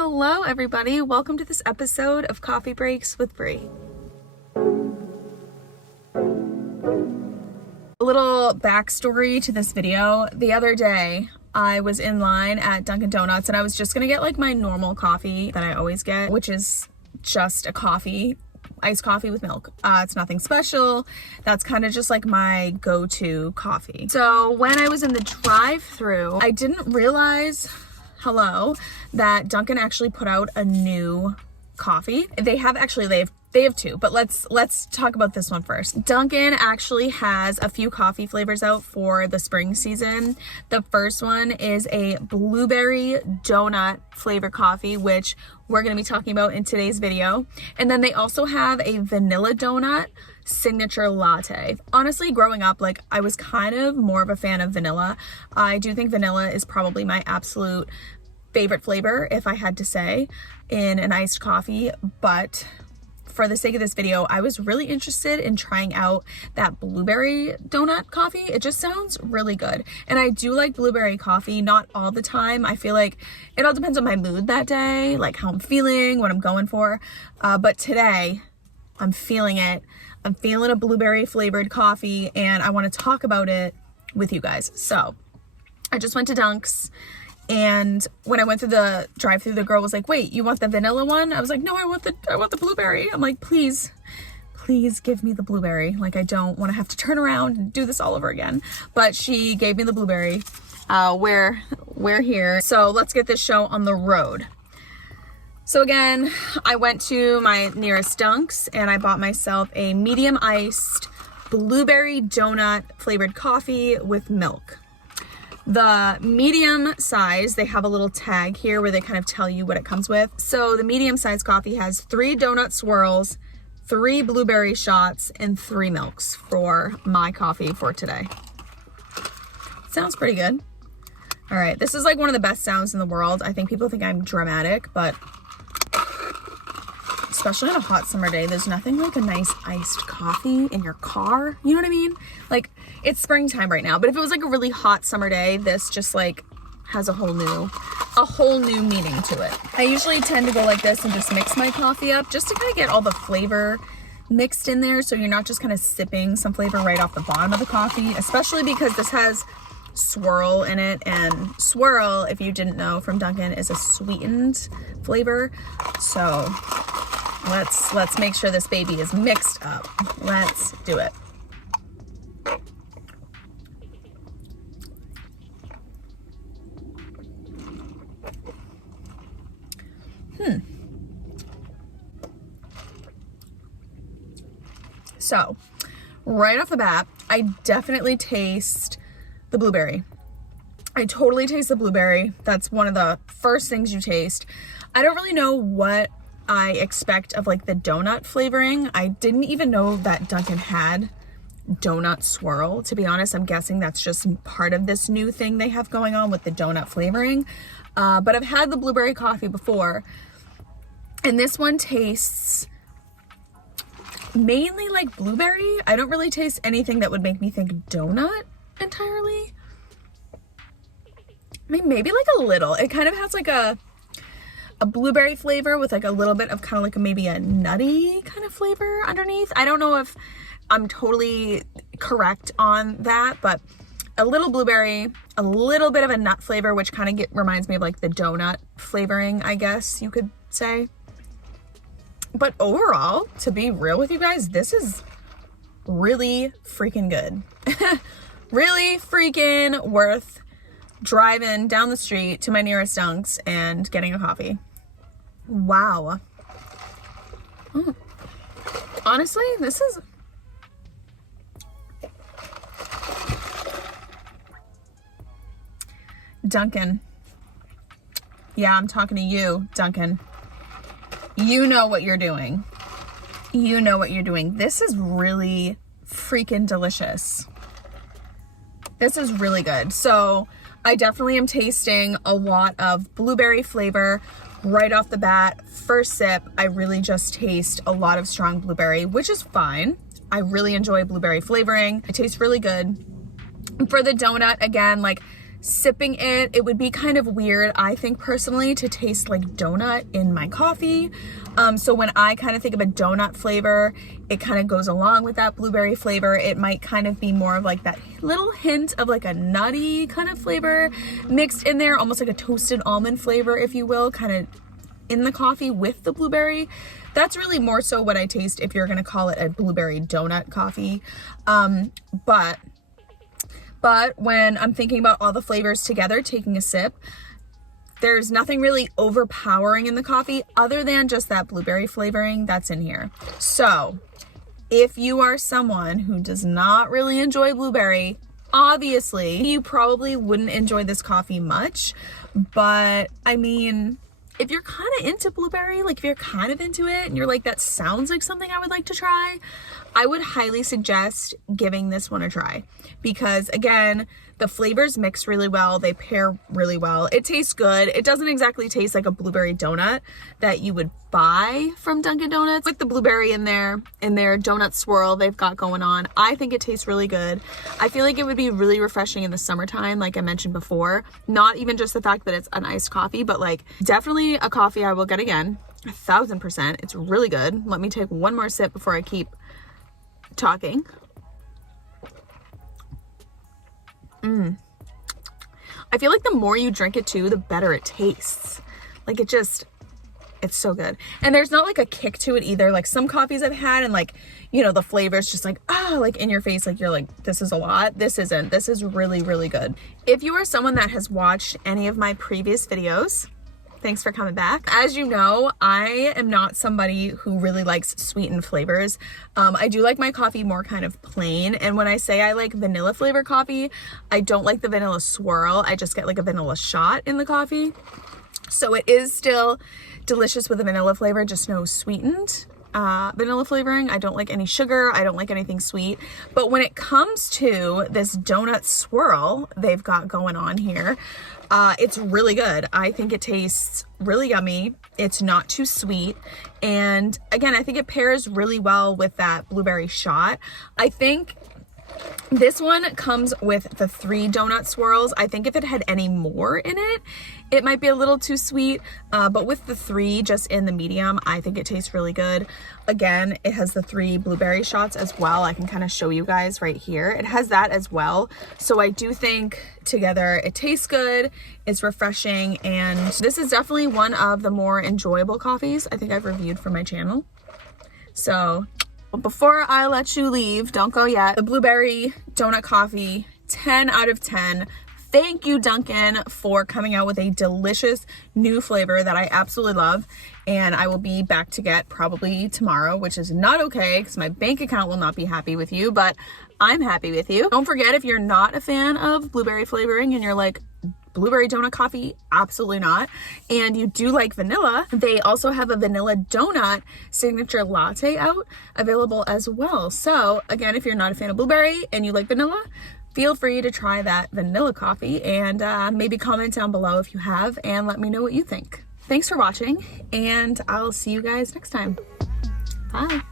Hello everybody, welcome to this episode of Coffee Breaks with Brie. A little backstory to this video. The other day I was in line at Dunkin' Donuts and I was just gonna get like my normal coffee that I always get, which is just a coffee, iced coffee with milk. It's nothing special. That's kind of just like my go-to coffee. So when I was in the drive-thru, I didn't realize that Dunkin' actually put out a new coffee. They have two, but let's talk about this one first. Dunkin' actually has a few coffee flavors out for the spring season. The first one is a blueberry donut flavor coffee, which we're going to be talking about in today's video. And then they also have a vanilla donut signature latte. Honestly, growing up, like, I was kind of more of a fan of vanilla. I do think vanilla is probably my absolute favorite flavor, if I had to say, in an iced coffee. But for the sake of this video, I was really interested in trying out that blueberry donut coffee. It just sounds really good. And I do like blueberry coffee, not all the time. I feel like it all depends on my mood that day, like how I'm feeling, what I'm going for. But today, I'm feeling it. I'm feeling a blueberry flavored coffee and I want to talk about it with you guys. So I just went to Dunk's, and when I went through the drive-thru, the girl was like, "Wait, you want the vanilla one?" I was like, "No, I want the blueberry." I'm like, "Please give me the blueberry. Like, I don't want to have to turn around and do this all over again." But she gave me the blueberry. We're here. So let's get this show on the road. So again, I went to my nearest Dunk's and I bought myself a medium iced blueberry donut flavored coffee with milk. The medium size, they have a little tag here where they kind of tell you what it comes with. So the medium size coffee has 3 donut swirls, 3 blueberry shots, and 3 milks for my coffee for today. Sounds pretty good. All right, this is like one of the best sounds in the world. I think people think I'm dramatic, but especially on a hot summer day, there's nothing like a nice iced coffee in your car. You know what I mean? Like, it's springtime right now, but if it was like a really hot summer day, this just like has a whole new meaning to it. I usually tend to go like this and just mix my coffee up just to kind of get all the flavor mixed in there, so you're not just kind of sipping some flavor right off the bottom of the coffee, especially because this has swirl in it, and swirl, if you didn't know, from Dunkin' is a sweetened flavor. So let's make sure this baby is mixed up. Let's do it. So right off the bat, I definitely taste the blueberry. I totally taste the blueberry. That's one of the first things you taste. I don't really know what I expect of like the donut flavoring. I didn't even know that Dunkin' had donut swirl. To be honest, I'm guessing that's just part of this new thing they have going on with the donut flavoring. But I've had the blueberry coffee before, and this one tastes mainly like blueberry. I don't really taste anything that would make me think donut entirely. I mean, maybe like a little. It kind of has like a blueberry flavor with like a little bit of kind of like maybe a nutty kind of flavor underneath. I don't know if I'm totally correct on that, but a little blueberry, a little bit of a nut flavor, which kind of reminds me of like the donut flavoring, I guess you could say. But overall, to be real with you guys, this is really freaking good. Really freaking worth driving down the street to my nearest Dunk's and getting a coffee. Wow. Honestly, this is... Dunkin'. Yeah, I'm talking to you, Dunkin'. You know what you're doing. You know what you're doing. This is really freaking delicious. This is really good. So I definitely am tasting a lot of blueberry flavor right off the bat. First sip, I really just taste a lot of strong blueberry, which is fine. I really enjoy blueberry flavoring. It tastes really good. For the donut, again, like sipping it, it would be kind of weird, I think personally, to taste like donut in my coffee. So when I kind of think of a donut flavor, it kind of goes along with that blueberry flavor. It might kind of be more of like that little hint of like a nutty kind of flavor mixed in there, almost like a toasted almond flavor, if you will, kind of in the coffee with the blueberry. That's really more so what I taste if you're gonna call it a blueberry donut coffee. But when I'm thinking about all the flavors together, taking a sip, there's nothing really overpowering in the coffee other than just that blueberry flavoring that's in here. So if you are someone who does not really enjoy blueberry, obviously you probably wouldn't enjoy this coffee much. But I mean, if you're kind of into blueberry, like if you're kind of into it and you're like, that sounds like something I would like to try, I would highly suggest giving this one a try, because again, the flavors mix really well. They pair really well. It tastes good. It doesn't exactly taste like a blueberry donut that you would buy from Dunkin' Donuts. With the blueberry in their donut swirl they've got going on, I think it tastes really good. I feel like it would be really refreshing in the summertime, like I mentioned before. Not even just the fact that it's an iced coffee, but like definitely a coffee I will get again, 1000%. It's really good. Let me take one more sip before I keep talking. I feel like the more you drink it too, the better it tastes. Like it's so good. And there's not like a kick to it either. Like some coffees I've had and like, you know, the flavor's just like, like in your face, like you're like, this is a lot. This isn't. This is really, really good. If you are someone that has watched any of my previous videos, thanks for coming back. As you know, I am not somebody who really likes sweetened flavors. I do like my coffee more kind of plain. And when I say I like vanilla flavor coffee, I don't like the vanilla swirl. I just get like a vanilla shot in the coffee. So it is still delicious with a vanilla flavor, just no sweetened vanilla flavoring. I don't like any sugar. I don't like anything sweet. But when it comes to this donut swirl they've got going on here, it's really good. I think it tastes really yummy. It's not too sweet. And again, I think it pairs really well with that blueberry shot. I think this one comes with the 3 donut swirls. I think if it had any more in it, it might be a little too sweet, but with the 3 just in the medium, I think it tastes really good. Again, it has the 3 blueberry shots as well. I can kind of show you guys right here. It has that as well. So I do think together it tastes good, it's refreshing, and this is definitely one of the more enjoyable coffees I think I've reviewed for my channel. So before I let you leave, don't go yet. The blueberry donut coffee, 10 out of 10. Thank you, Dunkin', for coming out with a delicious new flavor that I absolutely love. And I will be back to get probably tomorrow, which is not okay because my bank account will not be happy with you, but I'm happy with you. Don't forget, if you're not a fan of blueberry flavoring and you're like, blueberry donut coffee, absolutely not, and you do like vanilla, they also have a vanilla donut signature latte out available as well. So again, if you're not a fan of blueberry and you like vanilla, feel free to try that vanilla coffee, and maybe comment down below if you have and let me know what you think. Thanks for watching, and I'll see you guys next time. Bye.